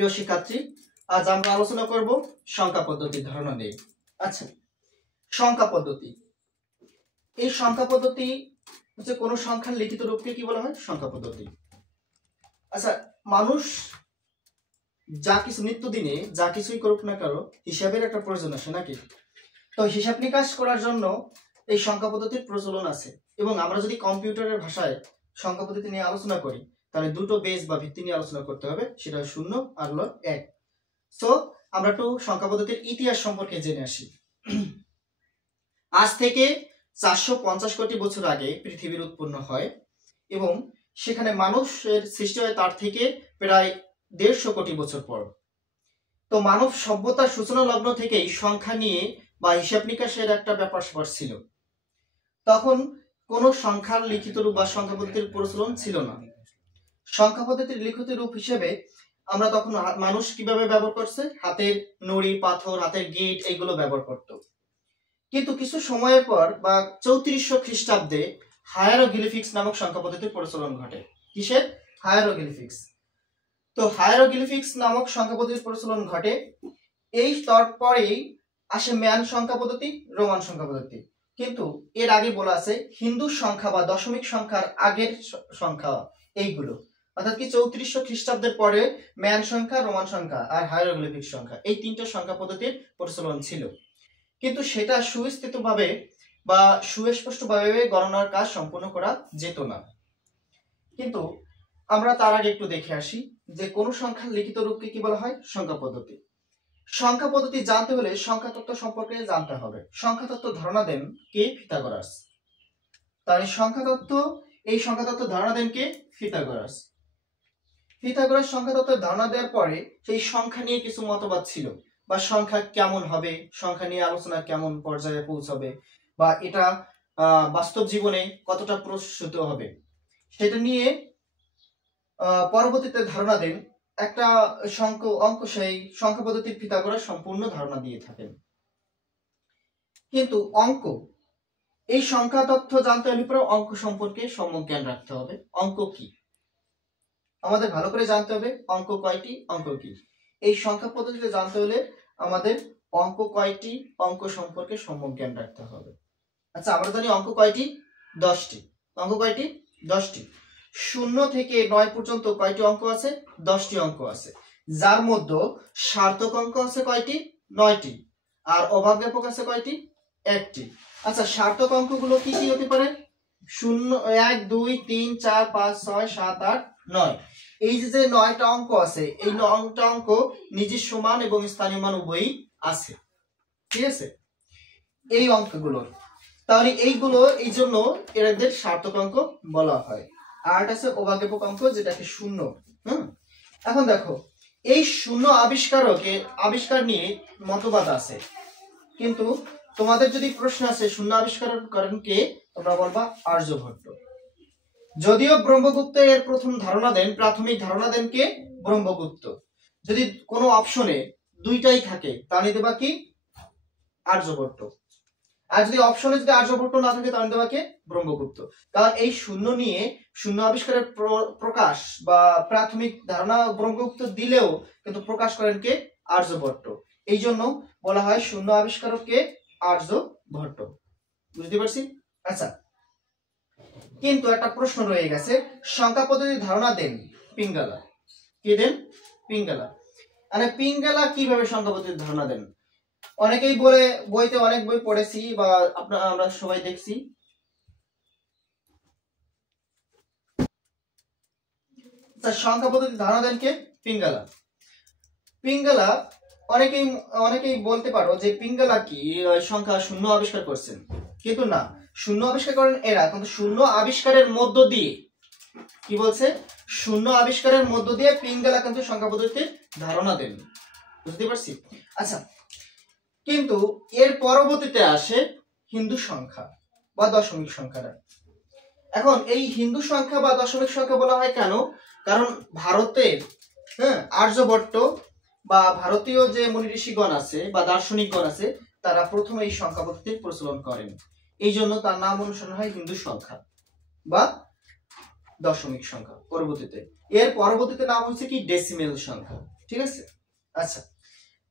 প্রিয় শিক্ষার্থী, আজ আমরা আলোচনা করব সংখ্যা পদ্ধতির ধারণা নিয়ে। আচ্ছা, সংখ্যা পদ্ধতি, এই সংখ্যা পদ্ধতি হচ্ছে কোন সংখ্যার লিখিত রূপকে কি বলা হয়? সংখ্যা পদ্ধতি। আচ্ছা, মানুষ যা কিছু নিত্যদিনে যা কিছুই করুক না কেন, হিসাবের একটা প্রয়োজন আছে নাকি? তো হিসাব নিকাশ করার জন্য এই সংখ্যা পদ্ধতির প্রচলন আছে, এবং আমরা যদি কম্পিউটারের ভাষায় সংখ্যা পদ্ধতি নিয়ে আলোচনা করি তাহলে দুটো বেস বা ভিত্তি নিয়ে আলোচনা করতে হবে, সেটা শূন্য আর হলো এক। সো আমরা একটু সংখ্যা পদ্ধতির ইতিহাস সম্পর্কে জেনে আসি। আজ থেকে 450 কোটি বছর আগে পৃথিবীর উৎপন্ন হয়, এবং সেখানে মানুষের সৃষ্টি হয় তার থেকে প্রায় 150 কোটি বছর পর। তো মানব সভ্যতার সূচনা লগ্ন থেকেই সংখ্যা নিয়ে বা হিসাব নিকাশের একটা ব্যাপার স্যাপার ছিল। তখন কোন সংখ্যার লিখিত রূপ বা সংখ্যা পদ্ধতির প্রচলন ছিল না। সংখ্যা পদ্ধতির লিখিত রূপ হিসেবে আমরা তখন মানুষ কিভাবে ব্যবহার করছে? হাতের নুড়ি, পাথর, হাতের গিট এইগুলো ব্যবহার করত। কিন্তু কিছু সময়ের পর বা 3400 খ্রিস্টাব্দে হায়ারোগ্লিফিক্স নামক সংখ্যা পদ্ধতির প্রচলন ঘটে। কিসের? হায়ারোগ্লিফিক্স। তো হায়ারোগ্লিফিক্স নামক সংখ্যা পদ্ধতির প্রচলন ঘটে। এই তারপরেই আসে ম্যান সংখ্যা পদ্ধতি, রোমান সংখ্যা পদ্ধতি। কিন্তু এর আগে বলা আছে হিন্দু সংখ্যা বা দশমিক সংখ্যার আগের সংখ্যা এইগুলো, অর্থাৎ কি 3400 খ্রিস্টাব্দের পরে ম্যান সংখ্যা, রোমান সংখ্যা আর হায়ারোগ্লিফিক সংখ্যা, এই তিনটা সংখ্যা পদ্ধতির প্রচলন ছিল। কিন্তু সেটা সুস্থিতভাবে বা সুস্পষ্টভাবে গণনার কাজ সম্পন্ন করা যেত না। কিন্তু আমরা তার আগে একটু দেখে আসি যে কোন সংখ্যার লিখিত রূপকে কি বলা হয়? সংখ্যা পদ্ধতি। সংখ্যা পদ্ধতি জানতে হলে সংখ্যা তত্ত্ব সম্পর্কে জানতে হবে। সংখ্যা তত্ত্ব ধারণা দেন কে? পিথাগোরাস। তার সংখ্যা তত্ত্ব, এই সংখ্যা তত্ত্ব ধারণা দেন কে? পিথাগোরাস। পিথাগোরাস সংখ্যা তত্ত্বের ধারণা দেওয়ার পরে সেই সংখ্যা নিয়ে কিছু মতবাদ ছিল, বা সংখ্যা কেমন হবে, সংখ্যা নিয়ে আলোচনা কেমন পর্যায়ে পৌঁছাবে, বা এটা বাস্তব জীবনে কতটা প্রস্তুত হবে, সেটা নিয়ে পরবর্তীতে ধারণা দেন একটা অঙ্ক, সেই সংখ্যা পদ্ধতির পিথাগোরাস সম্পূর্ণ ধারণা দিয়ে থাকেন। কিন্তু অঙ্ক, এই সংখ্যা তথ্য জানতে হলে পরে অঙ্ক সম্পর্কে সম্যক জ্ঞান রাখতে হবে। অঙ্ক কি আমাদের ভালো করে জানতে হবে। অঙ্ক কয়টি, অঙ্ক কি, এই সংখ্যা পদ্ধতিতে জানতে হলে আমাদের অঙ্ক কয়টি, অঙ্ক সম্পর্কে সম্যক জ্ঞান রাখতে হবে। আচ্ছা, আমরা জানি অঙ্ক কয়টি? 10টি। অঙ্ক কয়টি? 10টি। 0 থেকে 9 পর্যন্ত কয়টি অঙ্ক আছে? 10টি অঙ্ক আছে, যার মধ্যে সার্থক অঙ্ক আছে কয়টি? 9টি। আর অভাজ্ঞাপক আছে কয়টি? 1টি। আচ্ছা, সার্থক অঙ্কগুলো কি কি হতে পারে? 0, 1, 2, 3, 4, 5, 6, 7, 8, 9। এই যে 9টা অঙ্ক আছে, এই 9টা অঙ্ক নিজস্ব মান এবং স্থানীয় মান উভয়ই আছে। ঠিক আছে, এই অঙ্কগুলোর, তাহলে এইগুলো এই জন্য এদের সার্থক অঙ্ক বলা হয়। আর আছে অভাজ্ঞাপক অঙ্ক, যেটাকে শূন্য। এখন দেখো, এই শূন্য আবিষ্কার নিয়ে মতবাদ আছে, কিন্তু তোমাদের যদি প্রশ্ন আছে শূন্য আবিষ্কার করেন কে, তোমরা বলবা আর্যভট্ট। যদিও ব্রহ্মগুপ্ত এর প্রথম ধারণা দেন, প্রাথমিক ধারণা দেন কে? ব্রহ্মগুপ্ত। যদি কোনো অপশনে দুইটাই থাকে তাহলে দেবা কি? আর্যভট্ট। আর যদি অপশনে যদি আর্যভট্ট না থাকে তাহলে দেবা কে? ব্রহ্মগুপ্ত। কারণ এই শূন্য নিয়ে, শূন্য আবিষ্কারের প্রকাশ বা প্রাথমিক ধারণা ব্রহ্মগুপ্ত দিলেও কিন্তু প্রকাশ করেন কে? আর্যভট্ট। এই জন্য বলা হয় শূন্য আবিষ্কারক কে? আর্যভট্ট। বুঝতে পারছি? আচ্ছা, কিন্তু একটা প্রশ্ন রয়ে গেছে, সংখ্যা পদ্ধতির ধারণা দেন পিঙ্গলা। কে দেন? পিঙ্গলা। মানে পিঙ্গলা কিভাবে সংখ্যা পদ্ধতির ধারণা দেন? অনেকেই বলে, বইতে অনেক বই পড়েছি বা আমরা সবাই দেখছি, সংখ্যা পদ্ধতির ধারণা দেন কে? পিঙ্গলা। পিঙ্গলা অনেকেই বলতে পারো যে পিঙ্গলা কি সংখ্যা শূন্য আবিষ্কার করছেন, কিন্তু না, শূন্য আবিষ্কার করেন এরা, কিন্তু শূন্য আবিষ্কারের মধ্য দিয়ে, কি বলছে? শূন্য আবিষ্কারের মধ্য দিয়ে পিঙ্গলা কিন্তু সংখ্যা পদ্ধতির ধারণা দেন। বুঝতে পারছি? আচ্ছা, কিন্তু এর পরবর্তীতে আসে হিন্দু সংখ্যা বা দশমিক সংখ্যাটা। এখন এই হিন্দু সংখ্যা বা দশমিক সংখ্যা বলা হয় কেন? কারণ ভারতের আর্যভট্ট বা ভারতীয় যে মুনি ঋষিগণ আছে বা দার্শনিকগণ আছে, তারা প্রথমে এই সংখ্যা পদ্ধতির প্রচলন করেন। এই জন্য তার নাম অনুসরণ হয় হিন্দু সংখ্যা বা দশমিক সংখ্যা। এর পরবর্তীতে নাম হচ্ছে কি? ডেসিমেল সংখ্যা। ঠিক আছে। আচ্ছা,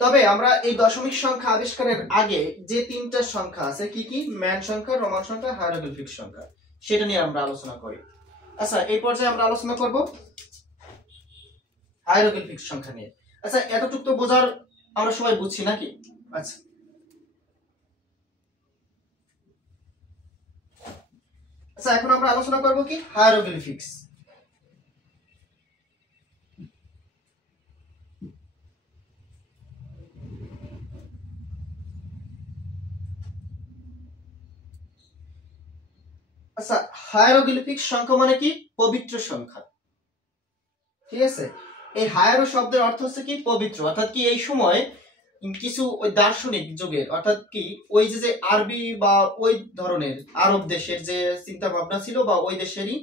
তবে আমরা এই দশমিক সংখ্যা আবিষ্কারের আগে যে তিনটা সংখ্যা আছে কি কি, ম্যান সংখ্যা, রোমান সংখ্যা, হায়ারোগ্লিফিক সংখ্যা, সেটা নিয়ে আমরা আলোচনা করি। আচ্ছা, এই পর্যায়ে আমরা আলোচনা করব হায়ারোগ্লিফিক সংখ্যা নিয়ে। আচ্ছা, এতটুকু তো বোঝার আমরা সবাই বুঝছি নাকি? আচ্ছা আচ্ছা, এখন আমরা আলোচনা করব কি হায়ারোগ্লিফিক্স। আচ্ছা, হায়ারোগ্লিফিক সংখ্যা মানে কি? পবিত্র সংখ্যা। ঠিক আছে, এই হায়ারো শব্দের অর্থ হচ্ছে কি পবিত্র, অর্থাৎ কি এই সময় কিছু ওই দার্শনিক যুগের, অর্থাৎ কি ওই যে আরবি বা ওই ধরনের আরব দেশের যে চিন্তা ভাবনা ছিল বা ওই দেশেরই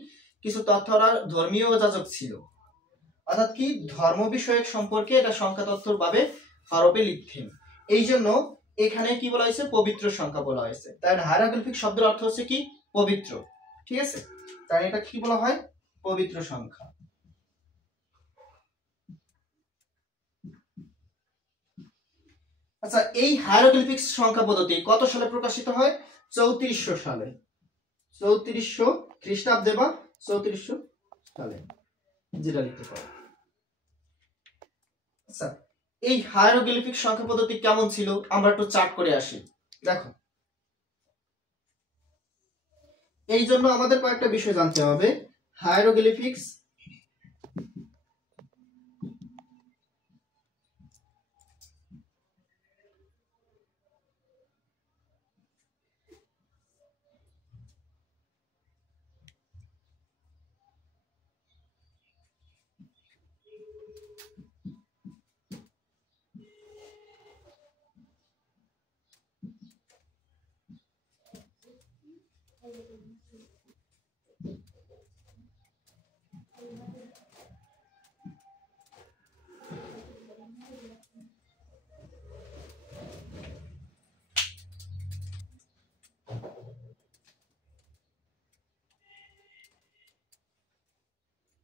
কিছু তথ্যরা ধর্মীয় যাজক ছিল, অর্থাৎ কি ধর্ম বিষয়ক সম্পর্কে এটা সংখ্যা তত্ত্বর ভাবে হরফে লিখতেন। এই জন্য এখানে কি বলা হয়েছে? পবিত্র সংখ্যা বলা হয়েছে। তাই হায়ারোগ্লিফিক শব্দের অর্থ হচ্ছে কি পবিত্র। ঠিক আছে, তাই এটা কি বলা হয়? পবিত্র সংখ্যা। আচ্ছা, এই হায়ারোগ্লিফিক্স সংখ্যা পদ্ধতি কত সালে প্রকাশিত হয়? 3400 সালে। 3400 খ্রিস্টাব্দে বা 3400 সালে, যেটা লিখতে পারো। আচ্ছা, এই হায়ারোগ্লিফিক সংখ্যা পদ্ধতি কেমন ছিল আমরা একটু চার্ট করে আসি। দেখো, এই জন্য আমাদের কয়েকটা বিষয় জানতে হবে। হায়ারোগ্লিফিক্স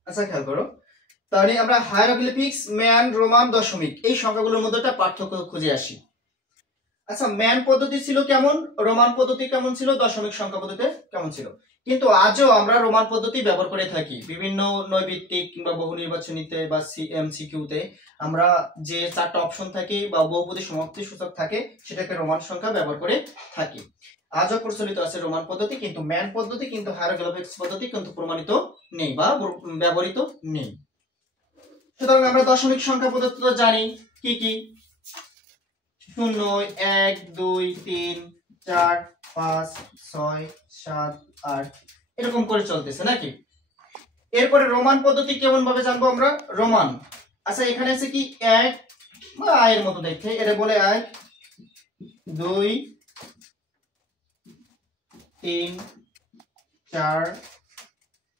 আচ্ছা খেয়াল করো, তাহলে আমরা হায়ারোগ্লিফিক্স, ম্যান, রোমান, দশমিক এই সংখ্যাগুলোর মধ্যে একটা পার্থক্য খুঁজে আসি। আচ্ছা, ম্যান পদ্ধতি ছিল কেমন, রোমান পদ্ধতি কেমন ছিল, দশমিক সংখ্যা পদ্ধতি কেমন ছিল? কিন্তু আজও আমরা রোমান পদ্ধতি ব্যবহার করে থাকি বিভিন্ন নৈবিত্তিক কিংবা বহু নির্বাচনীতে বা এমসিকিউতে। আমরা যে চারটা অপশন থাকে বা বহুপদী সমাপ্তি সূচক থাকে সেটাকে রোমান সংখ্যা ব্যবহার করে থাকি। আজও প্রচলিত আছে রোমান পদ্ধতি, কিন্তু ম্যান পদ্ধতি কিন্তু হায়ারোগ্লিফিক্স পদ্ধতি কিন্তু প্রমাণিত নেই বা ব্যবহৃত নেই। সুতরাং আমরা দশমিক সংখ্যা পদ্ধতি তো জানি কি কি, 0 1 2 3 4 5 6 7 8 এরকম করে চলতেছে নাকি? এরপরে রোমান পদ্ধতি কেমন ভাবে জানবো আমরা? রোমান, আচ্ছা এখানে আছে কি 1 বা আয়ের মতো দেখতে, এটা বলে 1 2 3 4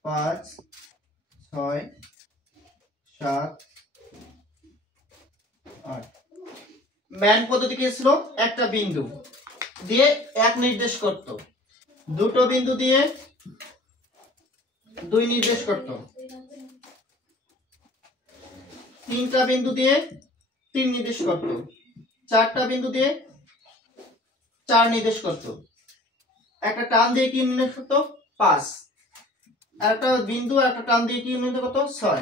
5 6 7 8। ম্যান পদ্ধতি কি ছিল? একটা বিন্দু দিয়ে 1 নির্দেশ করত, দুটো বিন্দু দিয়ে 2 নির্দেশ করত, তিনটা বিন্দু দিয়ে 3 নির্দেশ করত, চারটা বিন্দু দিয়ে 4 নির্দেশ করত, একটা টান দিয়ে কি নির্দেশ করত? 5, আর একটা বিন্দু আর একটা টান দিয়ে কি নির্দেশ করত? 6,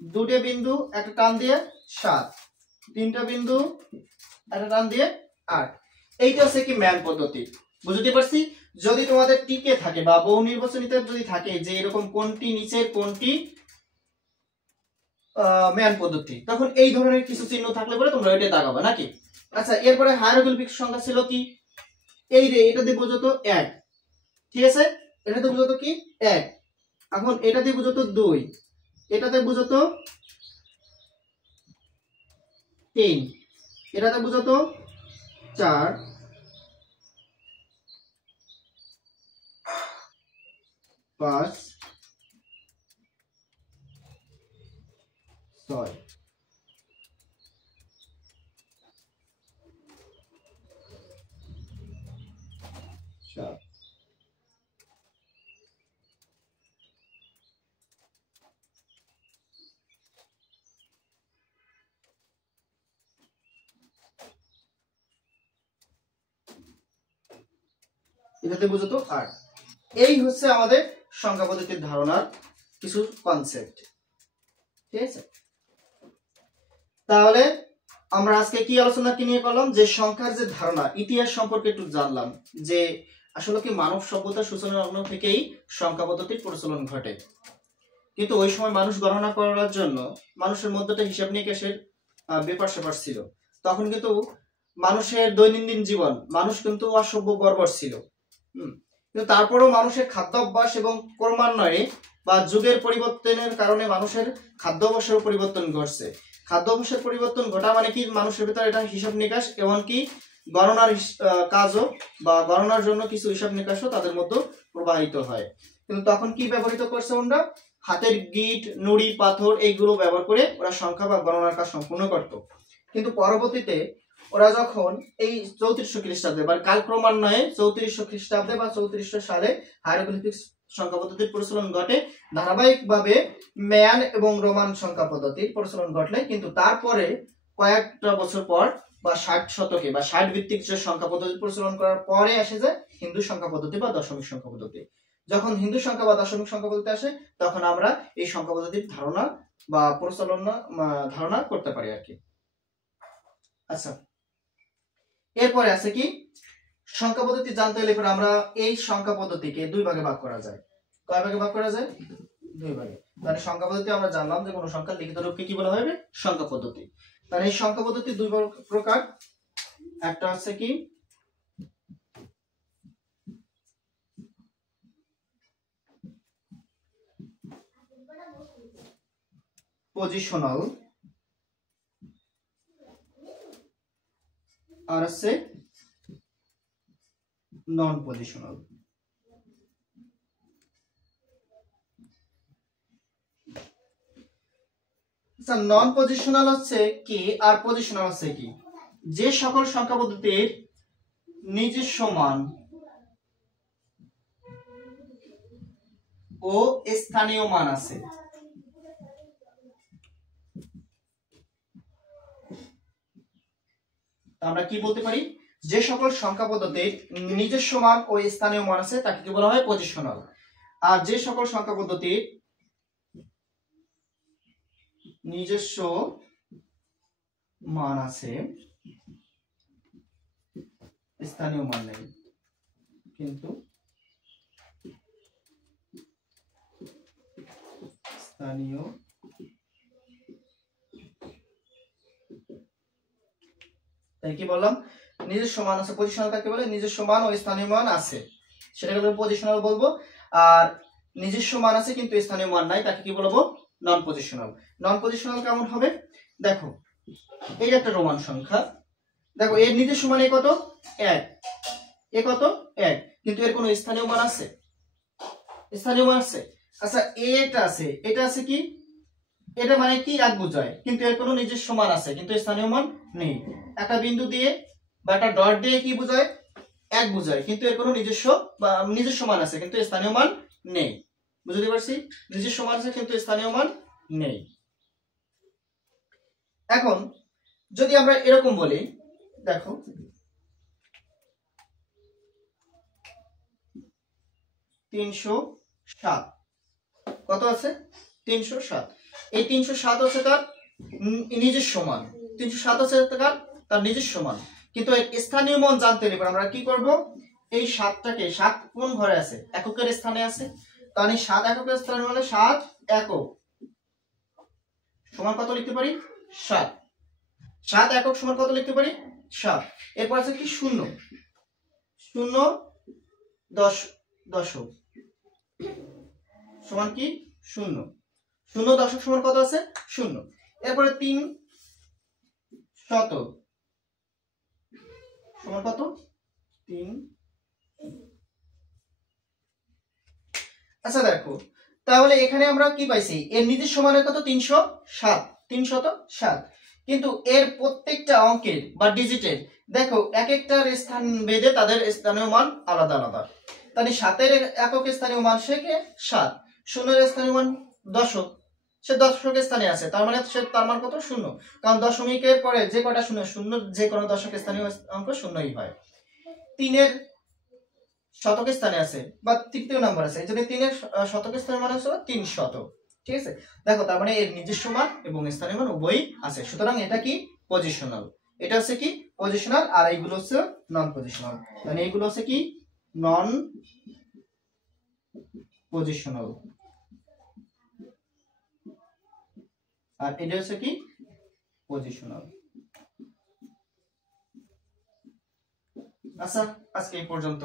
দুটো বিন্দু একটা টান দিয়ে 7, তিনটা বিন্দু একটা টান দিয়ে 8। এইটা হচ্ছে কি ম্যান পদ্ধতি। বুঝতে পারছি? যদি তোমাদের টিকে থাকে বা বহু নির্বাচনীতে যদি থাকে যে এরকম কোনটি নিচের কোনটি ম্যান পদ্ধতি, তখন এই ধরনের কিছু চিহ্ন থাকলে পরে তোমরা এটা দাগাবে নাকি? আচ্ছা, এরপরে হায়ারোগ্লিফিক সংখ্যা ছিল কি? এই রে, এটা দিয়ে বোঝাতো 1, ঠিক আছে, এটাতে বোঝাতো কি 1। এখন এটা দিয়ে বোঝাতো 2, এটাতে বোঝাতো 3, এটাতে বোঝাতো 4, 5, 6, 7। এটাতে বুঝতো 8। এই হচ্ছে আমাদের সংখ্যা পদ্ধতির ধারণার কিছু কনসেপ্ট। ঠিক আছে, তাহলে আমরা আজকে কি আলোচনা নিয়ে করলাম, যে সংখ্যার যে ধারণা, ইতিহাস সম্পর্কে একটু জানলাম, যে আসলে কি মানব সভ্যতার সূচনা থেকেই সংখ্যা পদ্ধতির প্রচলন ঘটে। কিন্তু ওই সময় মানুষ গণনা করার জন্য মানুষের মধ্যে হিসাব নিকাশের ব্যাপার স্যাপার ছিল। তখন কিন্তু মানুষের দৈনন্দিন জীবন, মানুষ কিন্তু অসভ্য বর্বর ছিল। কিন্তু তারপরেও মানুষের খাদ্যাভ্যাস এবং ক্রমান্বয়ে বা যুগের পরিবর্তনের কারণে মানুষের খাদ্যাভ্যাসের পরিবর্তন ঘটছে। খাদ্যাভ্যাসের পরিবর্তন ঘটা মানে কি, মানুষের ভিতরে এটা হিসাব নিকাশ, এমনকি গণনার কাজও বা গণনার জন্য কিছু হিসাব নিকাশও তাদের মধ্যে প্রবাহিত হয়। কিন্তু তখন কি ব্যবহৃত করছে ওরা? হাতের গিট, নুড়ি, পাথর এইগুলো ব্যবহার করে ওরা সংখ্যা বা গণনার কাজ সম্পূর্ণ করত। কিন্তু পরবর্তীতে ওরা যখন এই 3400 খ্রিস্টাব্দে বা কাল ক্রমান্বয়ে 3400 খ্রিস্টাব্দে বা 3400 সালে হায়ারোগ্লিফিক সংখ্যা পদ্ধতির প্রচলন ঘটে, ধারাবাহিকভাবে ম্যান এবং রোমান সংখ্যা পদ্ধতির প্রচলন ঘটলে, কিন্তু তারপরে কয়েকটা বছর পর বা 60 শতকে বা 60 ভিত্তিক যে সংখ্যা পদ্ধতি প্রচলন করার পরে আসে যায় হিন্দু সংখ্যা পদ্ধতি বা দশমিক সংখ্যা পদ্ধতি। যখন হিন্দু সংখ্যা বা দশমিক সংখ্যা পদ্ধতি আসে, তখন আমরা এই সংখ্যা পদ্ধতির ধারণা বা প্রচলন ধারণা করতে পারি আর কি। আচ্ছা, এরপরে আছে কি, সংখ্যা পদ্ধতি জানতে হলে আমরা এই সংখ্যা পদ্ধতিকে দুই ভাগে ভাগ করা যায়। কয় ভাগে ভাগ করা যায়? দুই ভাগে। মানে সংখ্যা পদ্ধতি আমরা জানলাম যে কোন সংখ্যার লিখিত রূপকে কি বলা হবে? সংখ্যা পদ্ধতি। তাহলে এই সংখ্যা পদ্ধতি দুই প্রকার। একটা হচ্ছে কি পজিশনাল, আর আছে নন পজিশনাল। নন পজিশনাল হচ্ছে কি আর পজিশনাল হচ্ছে কি, যে সকল সংখ্যা পদ্ধতির নিজস্ব মান ও স্থানীয় মান আছে। আমরা কি বলতে পারি, যে সকল সংখ্যা পদ্ধতির নিজস্ব মান ও স্থানীয় মান আছে তাকে কি বলা হয়? পজিশনাল। আর যে সকল সংখ্যা পদ্ধতির নিজস্ব মান আছে, স্থানীয় মান নেই, কিন্তু স্থানীয় তাই কি বললাম, নিজস্ব মান আছে। পজিশনাল কাকে বলে? নিজস্ব মান ও স্থানীয় মান আছে, সেটাকে আমরা পজিশনাল বলবো। আর নিজস্ব মান আছে কিন্তু স্থানীয় মান নাই, তাকে কি বলবো? নন পজিশনাল। নন পজিশনাল কেমন হবে? দেখো, এই একটা রোমান সংখ্যা, দেখো এর নিজস্ব মান কত? 1। এ কত? 1, কিন্তু এর কোনো স্থানীয় মান আছে? স্থানীয় মান আছে। আচ্ছা, এটা আছে, এটা আছে কি, এটা মানে কি 1 বোঝায়, কিন্তু এর কোনো নিজস্ব মান আছে কিন্তু স্থানীয় মান নেই। একটা বিন্দু দিয়ে বা একটা ডট দিয়ে কি বোঝায়? 1 বোঝায়, কিন্তু এর কোনো নিজস্ব মান আছে কিন্তু স্থানীয় মান নেই। বুঝতে পারছি? নিজস্ব মান আছে কিন্তু স্থানীয় মান নেই। এখন যদি আমরা এরকম বলি, দেখো 307 কত আছে? 307। এই 307 হচ্ছে তার নিজস্ব মান। 307 হচ্ছে তার নিজস্ব মান, কিন্তু স্থানীয় মান জানতে হলে আমরা কি করব? এই 7টাকে, 7 কোন ঘরে আছে? এককের স্থানে আছে। তাহলে 7 এককের স্থানে মানে 7 একক সমান কত লিখতে পারি? 7। 7 একক সমান কত লিখতে পারি? 7। এরপর আছে কি 0, 0 দশক সমান কি 0, 0 দশক সমান কত আছে? 0। এরপরে 3 শতক সমান কত? 3। আচ্ছা দেখো, তাহলে এখানে আমরা কি পাইছি? এর নিজস্ব মান কত? 307, 307। কিন্তু এর প্রত্যেকটা অঙ্কের বা ডিজিটের দেখো এক একটার স্থান ভেদে তাদের স্থানীয় মান আলাদা আলাদা। তাহলে 7-এর একক স্থানীয় মান সে কে 7, 0-এর স্থানীয় মান দশক, সে দশক স্থানে আছে, তার মানে তার মান কত? 0, কারণ দশমিকের পরে যে কটা শূন্য, শূন্য যে কোনো দশক স্থানীয় অঙ্ক শূন্যই হয়। 3-এর শতক স্থানে আছে বা তৃতীয় নাম্বার আছে, এই জন্য 3 এর শতক স্থানের মান হচ্ছে 300। ঠিক আছে, দেখো তার মানে এর নিজস্ব মান এবং স্থানীয় মান উভয়ই আছে, সুতরাং এটা কি পজিশনাল। এটা হচ্ছে কি পজিশনাল, আর এইগুলো হচ্ছে নন পজিশনাল। মানে এইগুলো হচ্ছে কি নন পজিশনাল, আর এটা হচ্ছে কি পজিশনাল। আচ্ছা, আজকে এই পর্যন্ত।